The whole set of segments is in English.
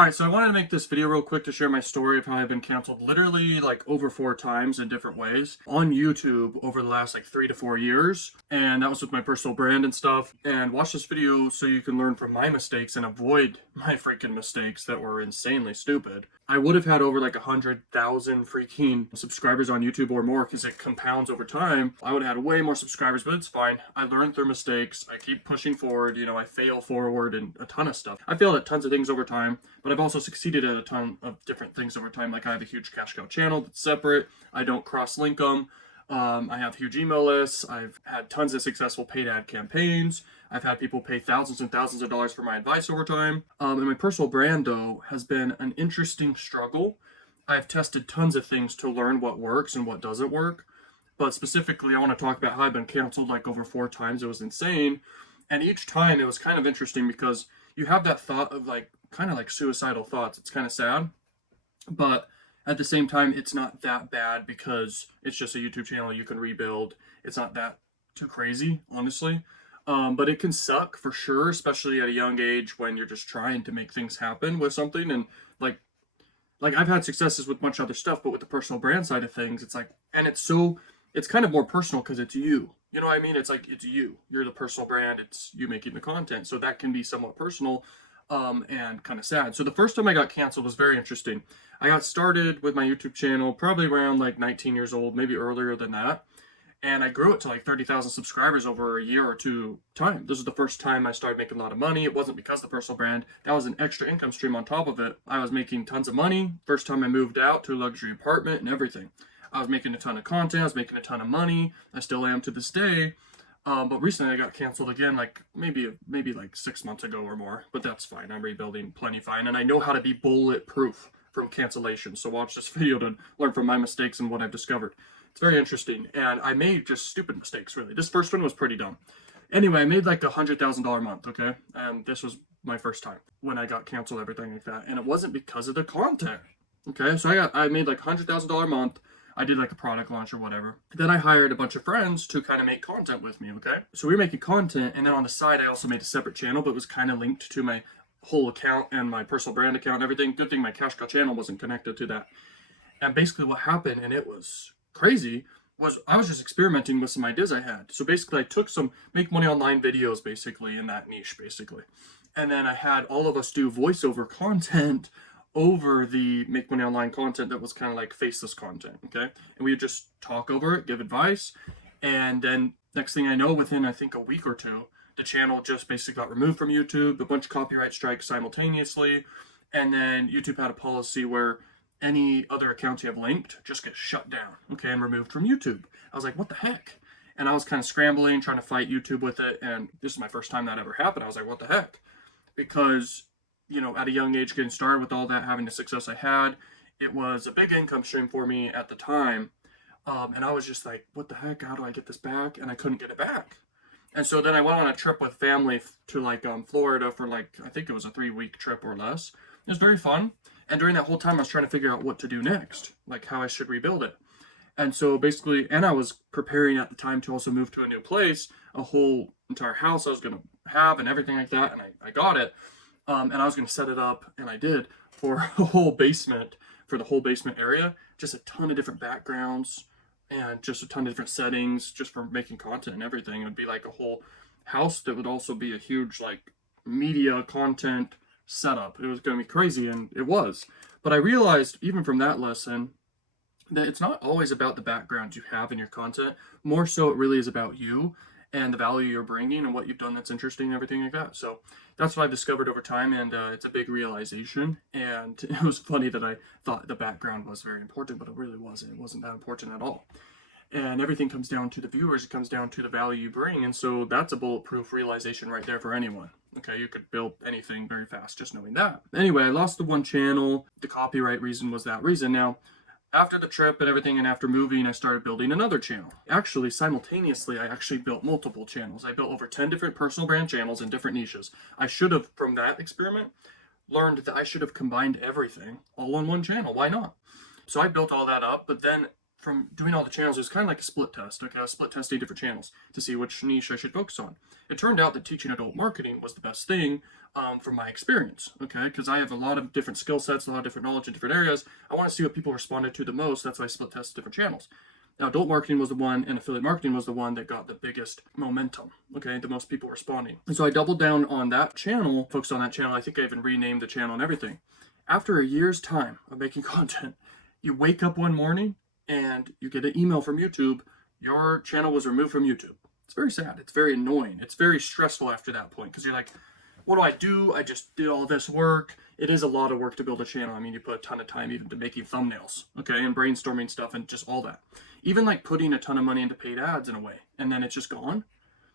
Alright, so I wanted to make this video real quick to share my story of how I've been canceled literally like over 4 times in different ways on YouTube over the last like 3 to 4 years. And that was with my personal brand and stuff. And watch this video so you can learn from my mistakes and avoid my freaking mistakes that were insanely stupid. I would have had over like 100,000 freaking subscribers on YouTube or more because it compounds over time. I would have had way more subscribers, but it's fine. I learned through mistakes. I keep pushing forward. I fail forward and a ton of stuff. I failed at tons of things over time, but I've also succeeded at a ton of different things over time. Like I have a huge cash cow channel that's separate. I don't cross-link them. I have huge email lists. I've had tons of successful paid ad campaigns. I've had people pay thousands and thousands of dollars for my advice over time. And my personal brand, though, has been an interesting struggle. I've tested tons of things to learn what works and what doesn't work. But specifically, I want to talk about how I've been canceled like over 4 times. It was insane. And each time it was kind of interesting because you have that thought of like, kind of like suicidal thoughts. It's kind of sad. But at the same time, it's not that bad because it's just a YouTube channel you can rebuild. It's not that too crazy, honestly. But it can suck for sure, especially at a young age when you're just trying to make things happen with something. And like I've had successes with much other stuff, but with the personal brand side of things, it's like, and it's kind of more personal because it's you. You know what I mean? It's like, it's you. You're the personal brand. It's you making the content. So that can be somewhat personal. And kind of sad. So the first time I got canceled was very interesting. I got started with my YouTube channel probably around like 19 years old, maybe earlier than that. And I grew it to like 30,000 subscribers over a year or two time. This is the first time I started making a lot of money. It wasn't because of the personal brand. That was an extra income stream on top of it. I was making tons of money. First time I moved out to a luxury apartment and everything. I was making a ton of content. I was making a ton of money. I still am to this day. But recently I got canceled again, like maybe like 6 months ago or more, but that's fine. I'm rebuilding plenty fine. And I know how to be bulletproof from cancellation. So watch this video to learn from my mistakes and what I've discovered. It's very interesting. And I made just stupid mistakes, really. This first one was pretty dumb. Anyway, I made like $100,000 a month, okay? And this was my first time when I got canceled, everything like that. And it wasn't because of the content, okay? So I made like $100,000 a month. I did like a product launch or whatever. Then I hired a bunch of friends to kind of make content with me, okay? So we were making content, and then on the side, I also made a separate channel, but it was kind of linked to my whole account and my personal brand account and everything. Good thing my cash cow channel wasn't connected to that. And basically what happened, and it was crazy, was I was just experimenting with some ideas I had. So basically I took some make money online videos basically in that niche basically. And then I had all of us do voiceover content over the make money online content that was kind of like faceless content, okay? And we would just talk over it, give advice, and then next thing I know, within I think a week or two, the channel just basically got removed from YouTube, a bunch of copyright strikes simultaneously, and then YouTube had a policy where any other accounts you have linked just get shut down, okay, and removed from YouTube. I was like, what the heck? And I was kind of scrambling, trying to fight YouTube with it, and this is my first time that ever happened. I was like, what the heck? Because at a young age, getting started with all that, having the success I had, it was a big income stream for me at the time. And I was just like, what the heck? How do I get this back? And I couldn't get it back. And so then I went on a trip with family to like Florida for like, I think it was a 3-week trip or less. It was very fun. And during that whole time, I was trying to figure out what to do next, like how I should rebuild it. And so basically, and I was preparing at the time to also move to a new place, a whole entire house I was going to have and everything like that. And I got it. And I was going to set it up, and I did, for a whole basement, for the whole basement area. Just a ton of different backgrounds and just a ton of different settings just for making content and everything. It would be like a whole house that would also be a huge like media content setup. It was going to be crazy, and it was. But I realized, even from that lesson, that it's not always about the background you have in your content. More so, it really is about you and the value you're bringing and what you've done that's interesting and everything like that. So that's what I've discovered over time, and it's a big realization. And it was funny that I thought the background was very important, but it really wasn't. It wasn't that important at all. And everything comes down to the viewers. It comes down to the value you bring. And so that's a bulletproof realization right there for anyone. Okay, you could build anything very fast just knowing that. Anyway, I lost the one channel. The copyright reason was that reason. Now, after the trip and everything, and after moving, I started building another channel. Actually, simultaneously, I actually built multiple channels. I built over 10 different personal brand channels in different niches. I should have, from that experiment, learned that I should have combined everything all on one channel. Why not? So I built all that up, but then from doing all the channels, it was kind of like a split test. Okay, I was split testing different channels to see which niche I should focus on. It turned out that teaching adult marketing was the best thing. from my experience, okay? Because I have a lot of different skill sets, a lot of different knowledge in different areas. I want to see what people responded to the most. That's why I split test different channels. Now, adult marketing was the one, and affiliate marketing was the one that got the biggest momentum, okay? The most people responding. And so I doubled down on that channel, focused on that channel. I think I even renamed the channel and everything. After a year's time of making content, you wake up one morning and you get an email from YouTube. Your channel was removed from YouTube. It's very sad. It's very annoying. It's very stressful after that point because you're like, what do I do? I just did all this work. It is a lot of work to build a channel. I mean, you put a ton of time even to making thumbnails, okay, and brainstorming stuff and just all that. Even like putting a ton of money into paid ads in a way, and then it's just gone,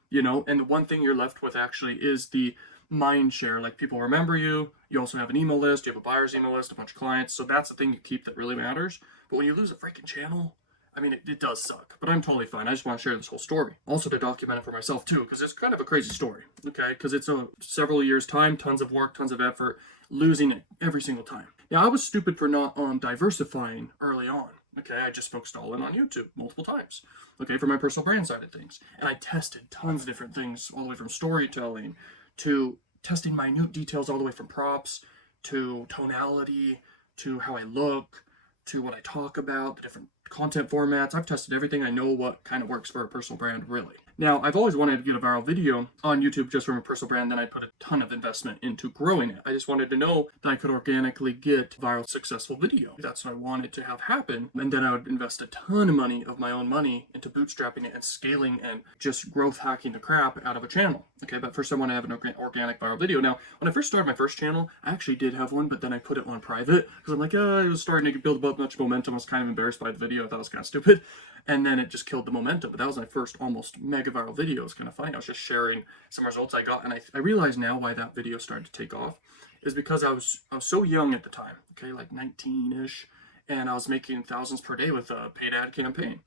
you know, and the one thing you're left with actually is the mind share. Like, people remember you. You also have an email list. You have a buyer's email list, a bunch of clients. So that's the thing you keep that really matters. But when you lose a freaking channel, I mean, it does suck, but I'm totally fine. I just want to share this whole story. Also to document it for myself too, because it's kind of a crazy story, okay? Because it's a several years time, tons of work, tons of effort, losing it every single time. Now, I was stupid for not diversifying early on, okay? I just focused all in on YouTube multiple times, okay, for my personal brand side of things. And I tested tons of different things, all the way from storytelling to testing minute details, all the way from props to tonality to how I look to what I talk about, the different content formats. I've tested everything. I know what kind of works for a personal brand, really. Now, I've always wanted to get a viral video on YouTube just from a personal brand, then I put a ton of investment into growing it. I just wanted to know that I could organically get viral successful video. That's what I wanted to have happen. And then I would invest a ton of money, of my own money, into bootstrapping it and scaling and just growth hacking the crap out of a channel. Okay, but first I want to have an organic viral video. Now, when I first started my first channel, I actually did have one, but then I put it on private because I'm like, it was starting to build up much momentum. I was kind of embarrassed by the video. I thought it was kind of stupid. And then it just killed the momentum. But that was my first almost mega viral video. It was kind of funny. I was just sharing some results I got. And I realize now why that video started to take off is because I was so young at the time, okay, like 19-ish. And I was making thousands per day with a paid ad campaign.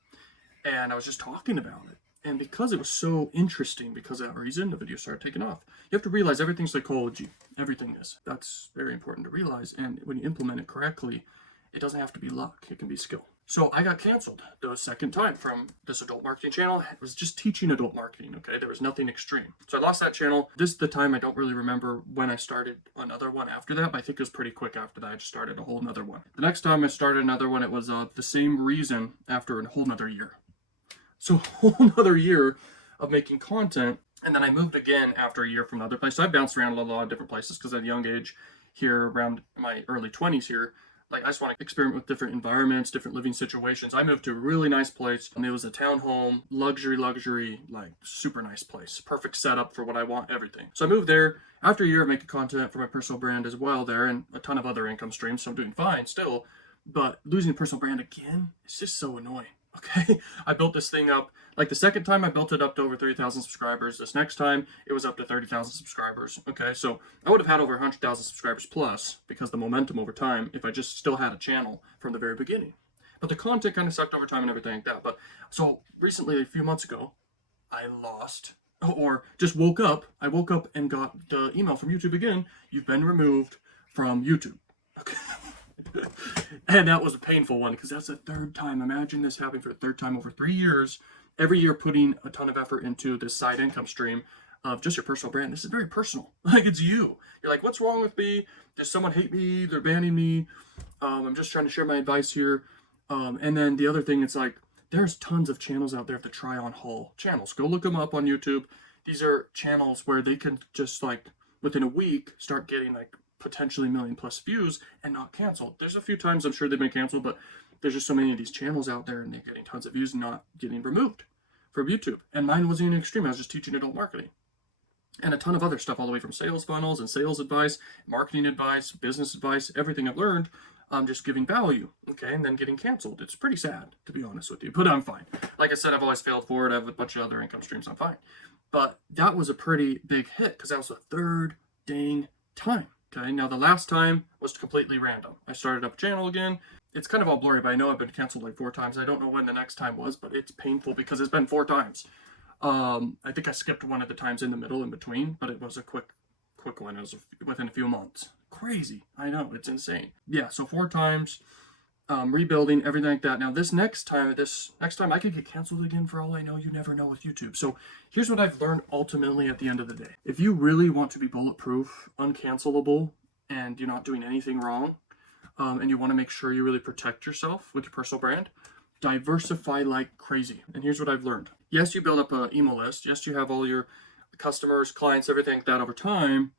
And I was just talking about it. And because it was so interesting, because of that reason, the video started taking off. You have to realize everything's psychology. Everything is. That's very important to realize. And when you implement it correctly, it doesn't have to be luck. It can be skill. So I got canceled the second time from this adult marketing channel. It was just teaching adult marketing, okay? There was nothing extreme. So I lost that channel. This is the time. I don't really remember when I started another one after that, but I think it was pretty quick after that. I just started a whole nother one. The next time I started another one, it was the same reason after a whole nother year. So a whole nother year of making content. And then I moved again after a year from another place. So I bounced around a lot of different places because at a young age here, around my early 20s here, like, I just want to experiment with different environments, different living situations. I moved to a really nice place. It was a townhome, luxury, like super nice place. Perfect setup for what I want, everything. So I moved there after a year of making content for my personal brand as well there, and a ton of other income streams. So I'm doing fine still, but losing the personal brand again, it's just so annoying. Okay, I built this thing up. Like, the second time I built it up to over 30,000 subscribers. This next time it was up to 30,000 subscribers. Okay, so I would have had over 100,000 subscribers plus because the momentum over time if I just still had a channel from the very beginning. But the content kind of sucked over time and everything like that. But so recently, a few months ago, I lost or just woke up. I woke up and got the email from YouTube again. You've been removed from YouTube. Okay. And that was a painful one because that's the third time. Imagine this happening for the third time over 3 years. Every year putting a ton of effort into this side income stream of just your personal brand. This is very personal. Like, it's you. You're like, what's wrong with me? Does someone hate me? They're banning me. I'm just trying to share my advice here. And then the other thing, it's like, there's tons of channels out there to try on haul channels. Go look them up on YouTube. These are channels where they can just, like, within a week start getting like potentially 1 million plus views and not canceled. There's a few times I'm sure they've been canceled, but there's just so many of these channels out there and they're getting tons of views and not getting removed from YouTube. And mine wasn't even extreme. I was just teaching adult marketing and a ton of other stuff, all the way from sales funnels and sales advice, marketing advice, business advice, everything I've learned. I'm just giving value, okay, and then getting canceled. It's pretty sad, to be honest with you, but I'm fine. Like I said, I've always failed forward. I have a bunch of other income streams. I'm fine. But that was a pretty big hit because that was the third dang time. Okay, now the last time was completely random. I started up a channel again. It's kind of all blurry, but I know I've been canceled like 4 times. I don't know when the next time was, but it's painful because it's been 4 times. I think I skipped one of the times in the middle, in between, but it was a quick one. It was within a few months. Crazy. I know, it's insane. Yeah, so 4 times. rebuilding, everything like that. Now this next time I could get canceled again for all I know. You never know with YouTube. So here's what I've learned ultimately at the end of the day. If you really want to be bulletproof, uncancelable, and you're not doing anything wrong, and you want to make sure you really protect yourself with your personal brand, diversify like crazy. And here's what I've learned. Yes, you build up an email list. Yes, you have all your customers, clients, everything like that over time.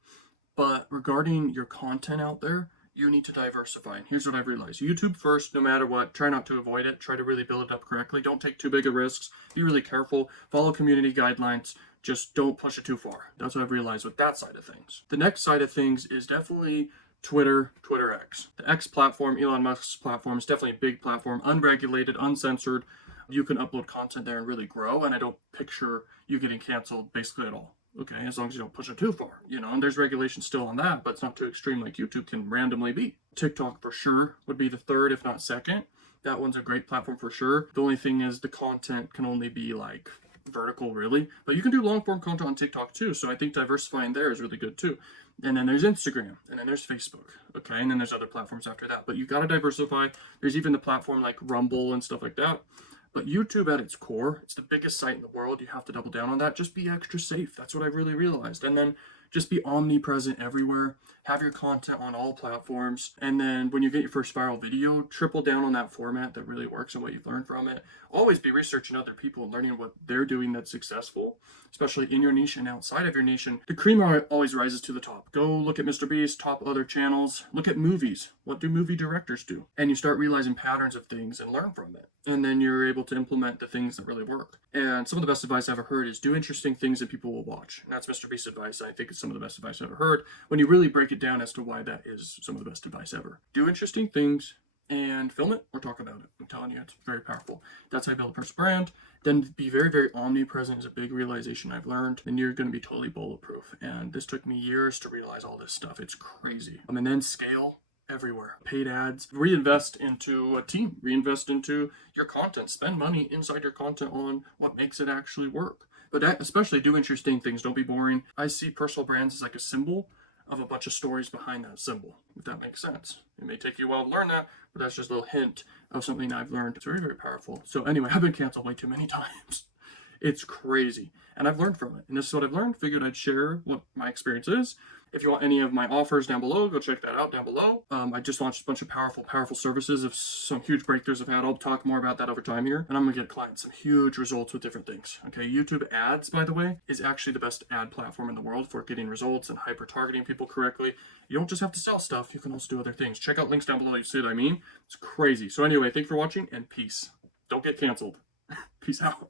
But regarding your content out there, you need to diversify. And here's what I've realized. YouTube first, no matter what. Try not to avoid it. Try to really build it up correctly. Don't take too big of risks. Be really careful. Follow community guidelines. Just don't push it too far. That's what I've realized with that side of things. The next side of things is definitely Twitter X. The X platform, Elon Musk's platform, is definitely a big platform. Unregulated, uncensored. You can upload content there and really grow. And I don't picture you getting canceled basically at all. Okay, as long as you don't push it too far, and there's regulations still on that, but it's not too extreme like YouTube can randomly be. TikTok for sure would be the third, if not second. That one's a great platform for sure. The only thing is the content can only be like vertical, really, but you can do long form content on TikTok too. So I think diversifying there is really good too. And then there's Instagram, and then there's Facebook, okay, and then there's other platforms after that. But you got to diversify. There's even the platform like Rumble and stuff like that. But YouTube at its core, it's the biggest site in the world. You have to double down on that. Just be extra safe. That's what I really realized. And then just be omnipresent everywhere. Have your content on all platforms. And then when you get your first viral video, triple down on that format that really works and what you've learned from it. Always be researching other people and learning what they're doing that's successful, especially in your niche and outside of your niche. And the cream always rises to the top. Go look at Mr. Beast, top other channels. Look at movies. What do movie directors do? And you start realizing patterns of things and learn from it. And then you're able to implement the things that really work. And some of the best advice I've ever heard is do interesting things that people will watch. And that's Mr. Beast's advice. I think it's some of the best advice I've ever heard when you really break it down as to why that is some of the best advice ever. Do interesting things and film it or talk about it. I'm telling you, it's very powerful. That's how I build a personal brand. Then be very, very omnipresent is a big realization I've learned. And you're going to be totally bulletproof. And this took me years to realize all this stuff. It's crazy. And then scale everywhere. Paid ads. Reinvest into a team. Reinvest into your content. Spend money inside your content on what makes it actually work. But especially do interesting things. Don't be boring. I see personal brands as like a symbol of a bunch of stories behind that symbol, if that makes sense. It may take you a while to learn that, but that's just a little hint of something I've learned. It's very, very powerful. So anyway, I've been canceled way too many times. It's crazy. And I've learned from it. And this is what I've learned. Figured I'd share what my experience is. If you want any of my offers down below, go check that out down below. I just launched a bunch of powerful services of some huge breakthroughs I've had. I'll talk more about that over time here. And I'm going to get clients some huge results with different things. Okay, YouTube ads, by the way, is actually the best ad platform in the world for getting results and hyper-targeting people correctly. You don't just have to sell stuff. You can also do other things. Check out links down below. You see what I mean? It's crazy. So anyway, thank you for watching and peace. Don't get canceled. Peace out.